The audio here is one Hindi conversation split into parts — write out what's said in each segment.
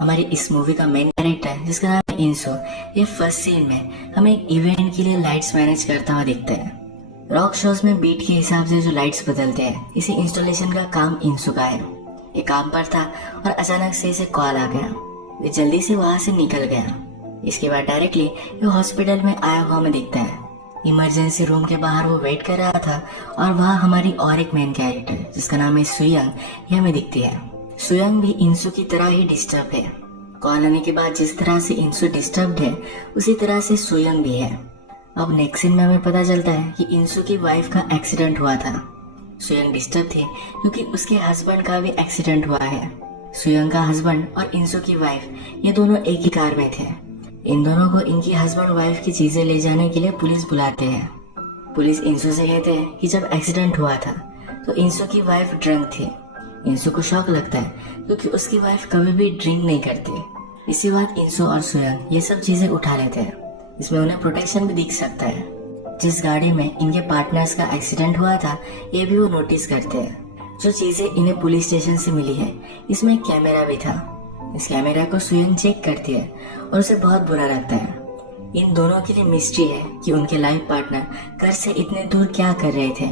हमारी इस मूवी का मेन कैरेक्टर जिसका नाम है इंसो, ये फर्स्ट सीन में हमें एक इवेंट के लिए लाइट्स मैनेज करता हुआ दिखता है। रॉक शोज में बीट के हिसाब से जो लाइट्स बदलते हैं, इसी इंस्टॉलेशन का काम इंसो का है। ये काम पर था और अचानक से इसे कॉल आ गया। ये जल्दी से वहां से निकल गया। इसके बाद डायरेक्टली ये हॉस्पिटल में आया हुआ हमें दिखता है। इमरजेंसी रूम के बाहर वो वेट कर रहा था और वहाँ हमारी और एक मेन कैरेक्टर जिसका नाम है सुयंग, ये हमें दिखती है। सुयंग भी इंसु की तरह ही डिस्टर्ब है। कॉल आने के बाद जिस तरह से इंसु डिस्टर्ब है, उसी तरह से सुयंग भी है। अब नेक्स्ट सीन में हमें पता चलता है कि इंसु की वाइफ का एक्सीडेंट हुआ था। सुयंग डिस्टर्ब थी क्योंकि उसके हस्बैंड का भी एक्सीडेंट हुआ है। सुयंग का हस्बैंड और इंसु की वाइफ ये दोनों एक ही कार में थे। इन दोनों को इनकी हस्बैंड वाइफ की चीजें ले जाने के लिए पुलिस बुलाते हैं। पुलिस इंसु से कहते हैं कि जब एक्सीडेंट हुआ था तो इंसु की वाइफ ड्रंक थी। इंसु को शॉक लगता है क्योंकि उसकी वाइफ कभी भी ड्रिंक नहीं करती। इसी बात इंसु और सुयंग ये सब चीजें उठा लेते हैं। इसमें उन्हें प्रोटेक्शन भी दिख सकता है। जिस गाड़ी में इनके पार्टनर्स का एक्सीडेंट हुआ था, ये भी वो नोटिस करते हैं। जो चीजें इन्हें पुलिस स्टेशन से मिली है, इसमें कैमरा भी था। इस कैमरा को सुयंग चेक करती है और उसे बहुत बुरा लगता है। इन दोनों के लिए मिस्ट्री है कि उनके लाइफ पार्टनर घर से इतने दूर क्या कर रहे थे।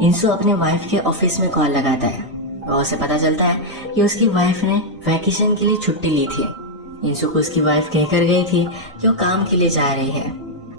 इंसु अपने वाइफ के ऑफिस में कॉल लगाता है और उसे पता चलता है कि उसकी वाइफ ने वैकेशन के लिए छुट्टी ली थी। इंसु को उसकी वाइफ कहकर गई थी कि वो काम के लिए जा रही है।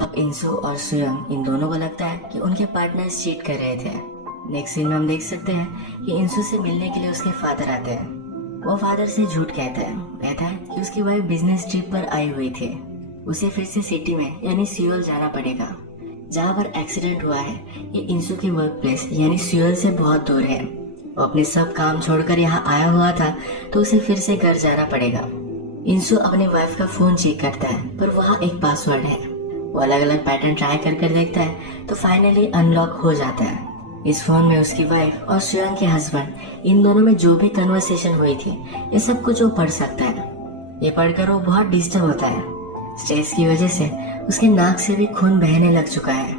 अब इंसु और सुयंग इन दोनों को लगता है कि उनके पार्टनर्स चीट कर रहे थे। नेक्स्ट सीन में हम देख सकते हैं कि इंसु से मिलने के लिए उसके फादर आते हैं। वो फादर से झूठ कहता है कि उसकी वाइफ बिजनेस ट्रिप पर आई हुई थी। उसे फिर से सिटी में यानी सियोल जाना पड़ेगा। जहाँ पर एक्सीडेंट हुआ है, ये इंसु की वर्क प्लेस यानी सियोल से बहुत दूर है। वो अपने सब काम छोड़कर यहाँ आया हुआ था, तो उसे फिर से घर जाना पड़ेगा। इंसु अपनी वाइफ का फोन चेक करता है, पर वहाँ एक पासवर्ड है। वो अलग अलग पैटर्न ट्राई कर देखता है तो फाइनली अनलॉक हो जाता है। इस फोन में उसकी वाइफ और सुयंग के हस्बैंड इन दोनों में जो भी कन्वर्सेशन हुई थी, ये सब कुछ वो पढ़ सकता है। ये पढ़कर वो बहुत डिस्टर्ब होता है। स्ट्रेस की वजह से उसके नाक से भी खून बहने लग चुका है।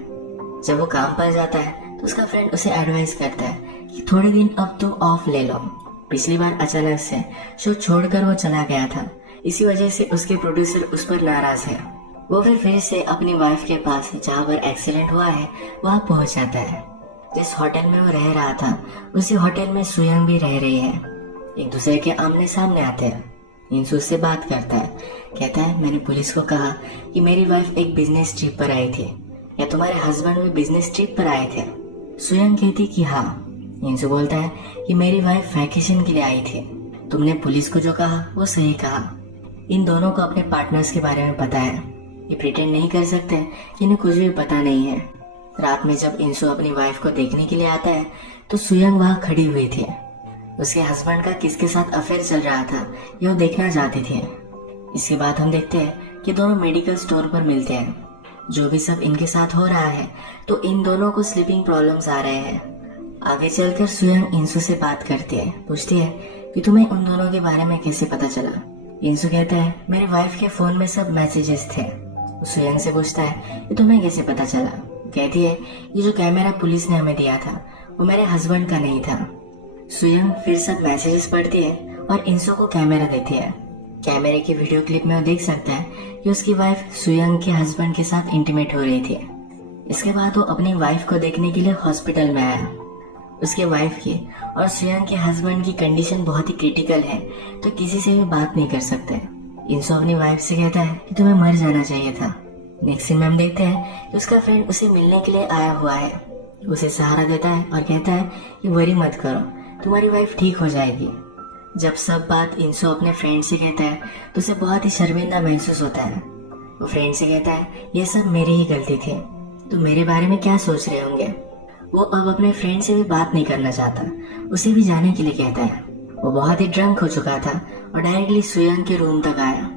जब वो काम पर जाता है तो उसका फ्रेंड उसे एडवाइस करता है कि थोड़े दिन अब तो ऑफ ले लो। पिछली बार अचानक से शो छोड़कर वो चला गया था। इसी वजह से उसके प्रोड्यूसर उस पर नाराज है। वो फिर से अपनी वाइफ के पास जहाँ पर एक्सीडेंट हुआ है वहाँ पहुँच जाता है। जिस होटल में वो रह रहा था, उसी होटल में सुयंग भी रह रही है। एक दूसरे के आमने सामने आते हैं। इंसु से बात करता है, कहता है मैंने पुलिस को कहा कि मेरी वाइफ एक बिजनेस ट्रिप पर आई थी। या तुम्हारे हस्बैंड भी बिजनेस ट्रिप पर आए थे? सुयंग कहती कि हाँ। इंसु बोलता है कि मेरी वाइफ वैकेशन के लिए आई थी। तुमने पुलिस को जो कहा वो सही कहा। इन दोनों को अपने पार्टनर्स के बारे में पता है। ये प्रिटेंड नहीं कर सकते कि इन्हें कुछ भी पता नहीं है। रात में जब इंसु अपनी वाइफ को देखने के लिए आता है तो सुयंग वहाँ खड़ी हुई थी। उसके हस्बैंड का किसके साथ अफेयर चल रहा था, ये वो देखना चाहती थी। इसके बाद हम देखते हैं कि दोनों मेडिकल स्टोर पर मिलते हैं। जो भी सब इनके साथ हो रहा है, तो इन दोनों को स्लीपिंग प्रॉब्लम्स आ रहे हैं। आगे चलकर सुयंग इंसु से बात करती है, पूछती है कि तुम्हें उन दोनों के बारे में कैसे पता चला। इंसु कहता है मेरी वाइफ के फोन में सब मैसेजेस थे। सुयंग से पूछता है कि तुम्हें कैसे पता चला। कहती है ये जो कैमरा पुलिस ने हमें दिया था वो मेरे हस्बैंड का नहीं था। सुयंग फिर सब मैसेजेस पढ़ती है और इंसु को कैमरा देती है। कैमरे की वीडियो क्लिप में वो देख सकता है कि उसकी वाइफ सुयंग के हस्बैंड के साथ इंटीमेट हो रही थी। इसके बाद वो अपनी वाइफ को देखने के लिए हॉस्पिटल में आया। उसके वाइफ की और सुयंग के हस्बैंड की कंडीशन बहुत ही क्रिटिकल है, तो किसी से भी बात नहीं कर सकते। इंसु अपनी वाइफ से कहता है कि तुम्हें मर जाना चाहिए था। नेक्स्ट सीन में हम देखते हैं कि उसका फ्रेंड उसे मिलने के लिए आया हुआ है। उसे सहारा देता है और कहता है कि वरी मत करो, तुम्हारी वाइफ ठीक हो जाएगी। जब सब बात इंसु अपने फ्रेंड से कहता है तो उसे बहुत ही शर्मिंदा महसूस होता है। वो फ्रेंड से कहता है ये सब मेरी ही गलती थी, तो मेरे बारे में क्या सोच रहे होंगे। वो अब अपने फ्रेंड से भी बात नहीं करना चाहता, उसे भी जाने के लिए कहता है। वो बहुत ही ड्रंक हो चुका था और डायरेक्टली सुयंग के रूम तक आया।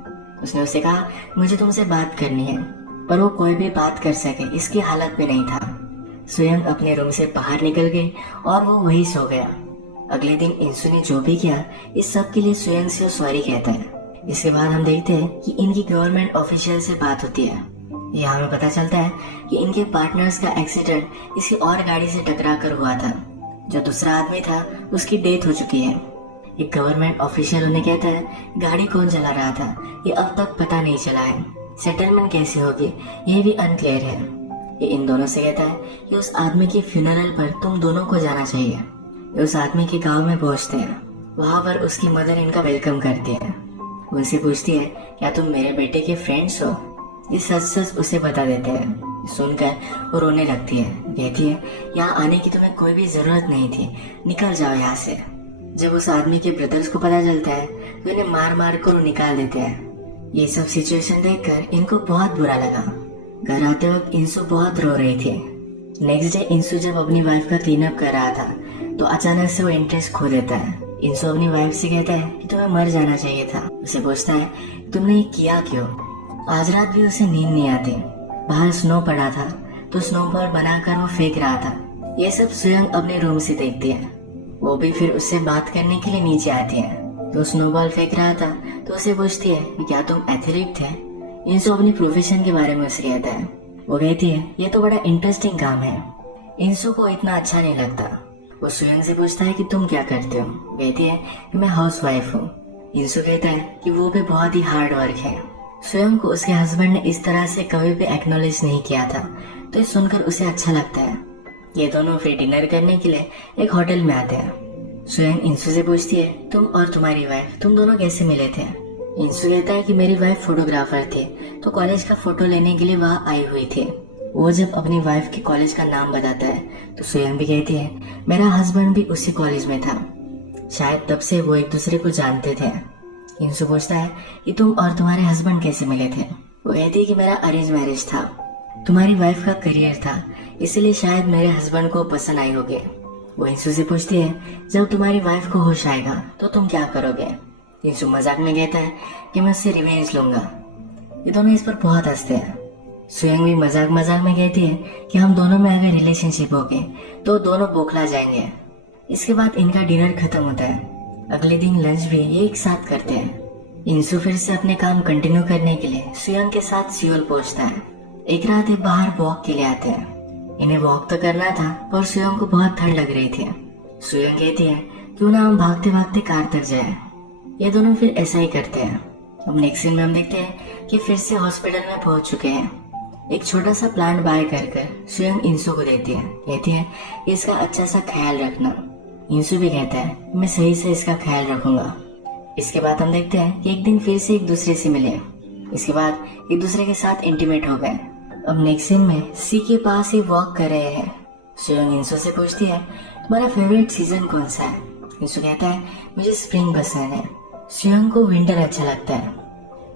उसने उसे कहा मुझे तुमसे बात करनी है, पर वो कोई भी बात कर सके इसकी हालत में नहीं था। सुयंग अपने रूम से बाहर निकल गई और वो वहीं सो गया। अगले दिन इंसु ने जो भी किया, इस सब के लिए सुयंग से सॉरी कहता है। इसके बाद हम देखते हैं कि इनकी गवर्नमेंट ऑफिशियल से बात होती है। यहाँ हमें पता चलता है कि इनके पार्टनर्स का एक्सीडेंट किसी और गाड़ी से टकरा कर हुआ था। जो दूसरा आदमी था उसकी डेथ हो चुकी है। एक गवर्नमेंट ऑफिशियल उन्हें कहता है गाड़ी कौन चला रहा था ये अब तक पता नहीं चला है, सेटलमेंट कैसे होगी ये भी अनक्लियर है। ये इन दोनों से कहता है कि उस आदमी की फ्यूनरल पर तुम दोनों को जाना चाहिए। ये उस आदमी के गांव में पहुंचते हैं। वहां पर उसकी मदर इनका वेलकम करती है। उनसे पूछती है क्या तुम मेरे बेटे के फ्रेंड्स हो। ये सच सच उसे बता देते हैं। सुनकर वो रोने लगती है, कहती है यहाँ आने की तुम्हें कोई भी जरूरत नहीं थी, निकल जाओ यहाँ से। जब उस आदमी के ब्रदर्स को पता चलता है तो इन्हें मार मार कर निकाल देते हैं। ये सब सिचुएशन देखकर इनको बहुत बुरा लगा। घर आते वक्त इंसु बहुत रो रही थी। नेक्स्ट डे इंसु जब अपनी वाइफ का क्लीन अप कर रहा था तो अचानक से वो इंटरेस्ट खो देता है। इंसु अपनी वाइफ से कहता है कि तुम्हें मर जाना चाहिए था। उसे पूछता है तुमने ये किया क्यों। आज रात भी उसे नींद नहीं आती। बाहर स्नो पड़ा था तो स्नोबॉल बनाकर वो फेंक रहा था। ये सब स्वयं अपने रूम से देखती है। वो भी फिर उससे बात करने के लिए नीचे आती है। तो स्नोबॉल फेंक रहा था तो उसे पूछती है कि क्या तुम एथलीट थे। इंसु अपनी प्रोफेशन के बारे में उसे कहता है। वो कहती है ये तो बड़ा इंटरेस्टिंग काम है। इंसु को इतना अच्छा नहीं लगता। वो स्वयं से पूछता है कि तुम क्या करते हो। कहती है कि मैं हाउस वाइफ हूँ। इंसु कहता है कि वो भी बहुत ही हार्ड वर्क है। स्वयं को उसके हस्बैंड ने इस तरह से कभी भी एक्नॉलेज नहीं किया था तो ये सुनकर उसे अच्छा लगता है। ये दोनों फिर डिनर करने के लिए एक होटल में आते हैं। स्वयं इंसु से पूछती है तुम और तुम्हारी वाइफ तुम दोनों कैसे मिले थे। इंसु कहता है कि मेरी वाइफ फोटोग्राफर थी तो कॉलेज का फोटो लेने के लिए वहाँ आई हुई थी। वो जब अपनी वाइफ के कॉलेज का नाम बताता है तो स्वयं भी कहती है मेरा हस्बैंड भी उसी कॉलेज में था, शायद तब से वो एक दूसरे को जानते थे। इंसु पूछता है कि तुम और तुम्हारे हस्बैंड कैसे मिले थे। वो कहती है कि मेरा अरेंज मैरिज था, तुम्हारी वाइफ का करियर था इसलिए शायद मेरे हस्बैंड को पसंद आई होगी। वो इंसु से पूछती है जब तुम्हारी वाइफ को होश आएगा तो तुम क्या करोगे। इंसु मजाक में कहता है कि मैं उससे रिवेंज लूंगा। ये दोनों इस पर बहुत हंसते हैं। स्वयं भी मजाक मजाक में कहती है कि हम दोनों में अगर रिलेशनशिप हो गए तो दोनों बौखला जाएंगे। इसके बाद इनका डिनर खत्म होता है। अगले दिन लंच भी ये एक साथ करते हैं। इंसु फिर से अपने काम कंटिन्यू करने के लिए स्वयं के साथ सियोल पहुंचता है। एक रात ये बाहर वॉक के लिए आते हैं। इन्हें वॉक तो करना था पर स्वयं को बहुत ठंड लग रही थी। स्वयं कहती है क्यों ना हम भागते भागते कार तक जाए। ये दोनों फिर ऐसा ही करते हैं। अब नेक्स्ट सीन में हम देखते हैं कि फिर से हॉस्पिटल में पहुंच चुके हैं। एक छोटा सा प्लांट बाय कर स्वयं इंसु को देती है। कहती है इसका अच्छा सा ख्याल रखना। इंसु भी कहता है मैं सही से इसका ख्याल रखूंगा। इसके बाद हम देखते हैं कि एक दिन फिर से एक दूसरे से मिले। इसके बाद एक दूसरे के साथ इंटीमेट हो गए। अब नेक्स्ट सीन में सी के पास ही वॉक कर रहे हैं। स्वयं इंसु से पूछती है तुम्हारा फेवरेट सीजन कौन सा है। इंसु कहता है मुझे स्प्रिंग पसंद है। स्वयं को विंटर अच्छा लगता है।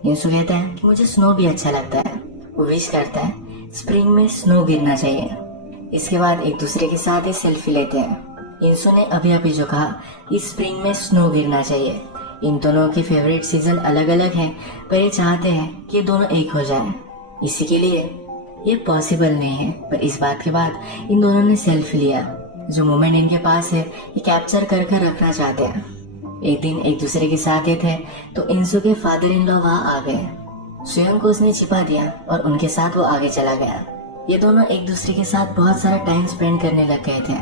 इंसु कहता है कि मुझे स्नो भी अच्छा लगता है। वो विश करता है स्प्रिंग में स्नो गिरना चाहिए। इसके बाद एक दूसरे के साथ ही सेल्फी लेते हैं। इंसु ने अभी जो कहा कि स्प्रिंग में स्नो गिरना चाहिए। इन दोनों के फेवरेट सीजन अलग अलग हैं पर ये चाहते हैं कि ये दोनों एक हो जाएं। इसी के लिए ये पॉसिबल नहीं है पर इस बात के बाद इन दोनों ने सेल्फी लिया। जो मोमेंट इनके पास है ये कैप्चर कर रखना चाहते हैं। एक दिन एक दूसरे के साथ ये थे तो इंसु के फादर इन लॉ वहाँ आ गए। स्वयं को उसने छिपा दिया और उनके साथ वो आगे चला गया। ये दोनों एक दूसरे के साथ बहुत सारा टाइम स्पेंड करने लग गए थे।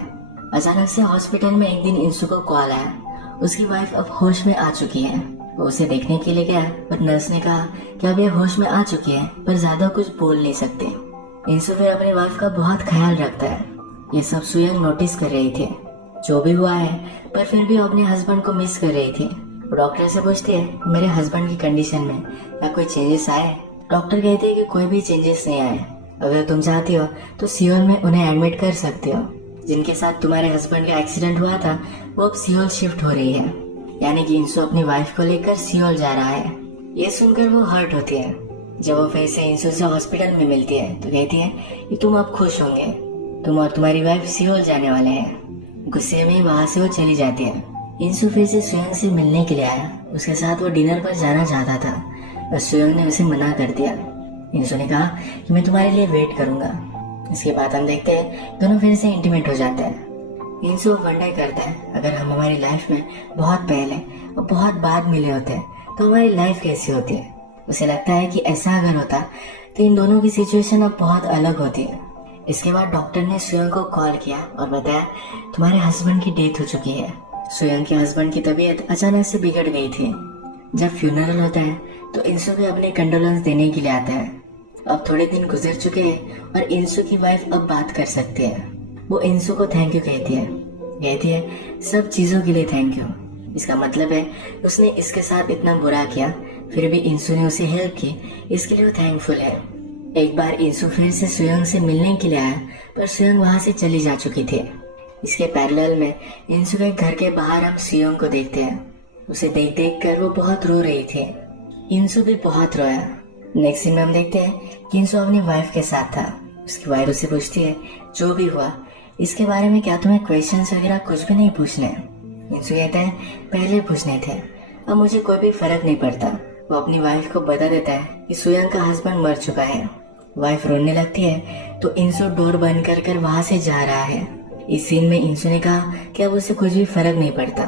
अचानक से हॉस्पिटल में एक दिन इंसु को कॉल आया। उसकी वाइफ अब होश में आ चुकी है। वो उसे देखने के लिए गया पर नर्स ने कहा कि अब ये होश में आ चुकी है पर ज्यादा कुछ बोल नहीं सकते। इंसु फिर अपनी वाइफ का बहुत ख्याल रखता है। ये सब स्वयं नोटिस कर रही थी। जो भी हुआ है पर फिर भी अपने हस्बैंड को मिस कर रही थी। वो डॉक्टर से पूछती है मेरे हस्बैंड की कंडीशन में क्या कोई चेंजेस आए। डॉक्टर कहते हैं कि कोई भी चेंजेस नहीं आए। अगर तुम चाहती हो तो सियोल में उन्हें एडमिट कर सकते हो। जिनके साथ तुम्हारे हस्बैंड का एक्सीडेंट हुआ था वो अब सियोल शिफ्ट हो रही है। यानी कि इंसु अपनी वाइफ को लेकर सियोल जा रहा है। ये सुनकर वो हर्ट होती है। जब वो फिर से इंसु से हॉस्पिटल में मिलती है तो कहती है कि तुम अब खुश होंगे, तुम और तुम्हारी वाइफ सियोल जाने वाले हैं। गुस्से में वहाँ से वो चली जाती है। इंसु फिर से स्वयं से मिलने के लिए आया। उसके साथ वो डिनर पर जाना चाहता था और स्वयं ने उसे मना कर दिया। इंसु ने कहा कि मैं तुम्हारे लिए वेट करूंगा। इसके बाद हम देखते हैं दोनों फिर से इंटीमेट हो जाते हैं। इंसु वंडर करता है अगर हम हमारी लाइफ में बहुत पहले और बहुत बाद मिले होते तो हमारी लाइफ कैसी होती है। उसे लगता है कि ऐसा अगर होता तो इन दोनों की सिचुएशन अब बहुत अलग होती है। इसके बाद डॉक्टर ने स्वयं को कॉल किया और बताया तुम्हारे हस्बैंड की डेथ हो चुकी है। सुयंग के हस्बैंड की तबीयत अचानक से बिगड़ गई थी। जब फ्यूनरल होता है तो इंसू भी अपने कंडोलेंस देने के लिए आता है। अब थोड़े दिन गुजर चुके हैं और इंसू की वाइफ अब बात कर सकती है। वो इंसू को थैंक यू कहती है सब चीजों के लिए थैंक यू। इसका मतलब है उसने इसके साथ इतना बुरा किया, फिर भी इंसू ने उसे हेल्प की, इसके लिए वो थैंकफुल है। एक बार इंसू फिर से सुयंग से मिलने के लिए आया, पर सुयंग वहां से चली जा चुकी थी। इसके पैरेलल में इंसू के घर के बाहर हम सुयंग को देखते हैं। उसे देख देख कर वो बहुत रो रही थी। इंसू भी बहुत रोया। नेक्स्ट सीन में हम देखते हैं कि इंसू अपनी वाइफ के साथ था। उसकी वाइफ उसे पूछती है जो भी हुआ इसके बारे में क्या तुम्हें क्वेश्चंस वगैरह कुछ भी नहीं पूछने? इंसू कहता है पहले पूछने थे, अब मुझे कोई भी फर्क नहीं पड़ता। वो अपनी वाइफ को बता देता है कि सुयंग का हस्बैंड मर चुका है। वाइफ रोने लगती है तो इंसू डोर बंद कर वहां से जा रहा है। इस सीन में इंसू ने कहा कि अब उसे कुछ भी फर्क नहीं पड़ता।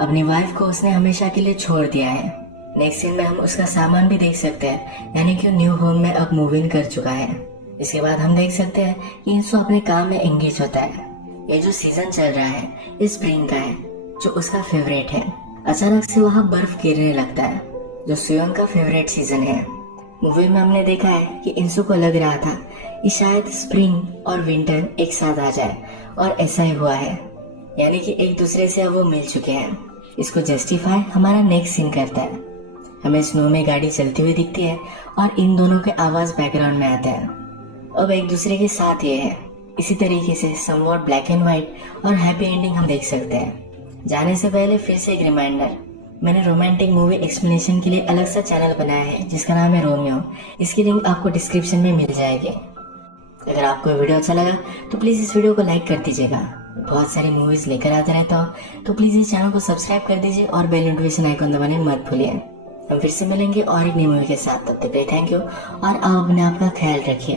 अपनी वाइफ को उसने हमेशा के लिए छोड़ दिया है। नेक्स्ट सीन में हम उसका सामान भी देख सकते हैं, यानी कि न्यू होम में अब मूव इन कर चुका है। इसके बाद हम देख सकते हैं कि इंसू अपने काम में एंगेज होता है। ये जो सीजन चल रहा है ये स्प्रिंग का है, जो उसका फेवरेट है। अचानक से वहाँ बर्फ गिरने लगता है, जो सुयंग का फेवरेट सीजन है। मूवी में हमने देखा है कि इंसू को लग रहा था कि शायद स्प्रिंग और विंटर एक साथ आ जाए, और ऐसा ही हुआ है, यानी कि एक दूसरे से अब वो मिल चुके हैं। इसको जस्टिफाई हमारा नेक्स्ट सीन करता है। हमें स्नो में गाड़ी चलती हुई दिखती है और इन दोनों के आवाज बैकग्राउंड में आता है। अब एक दूसरे के साथ ये है। इसी तरीके से समवॉट ब्लैक एंड व्हाइट और हैप्पी एंडिंग हम देख सकते हैं। जाने से पहले फिर से एक रिमाइंडर, मैंने रोमांटिक मूवी एक्सप्लेनेशन के लिए अलग सा चैनल बनाया है जिसका नाम है रोमियो। इसकी लिंक आपको डिस्क्रिप्शन में मिल जाएगी। अगर आपको वीडियो अच्छा लगा तो प्लीज इस वीडियो को लाइक कर दीजिएगा। बहुत सारी मूवीज लेकर आता रहता हूँ, तो प्लीज इस चैनल को सब्सक्राइब कर दीजिए और बेल नोटिफिकेशन आइकन दबाने मत भूलिए। हम फिर से मिलेंगे और एक नई मूवी के साथ। तब तक के लिए थैंक यू और आप अपने आप का ख्याल रखिए।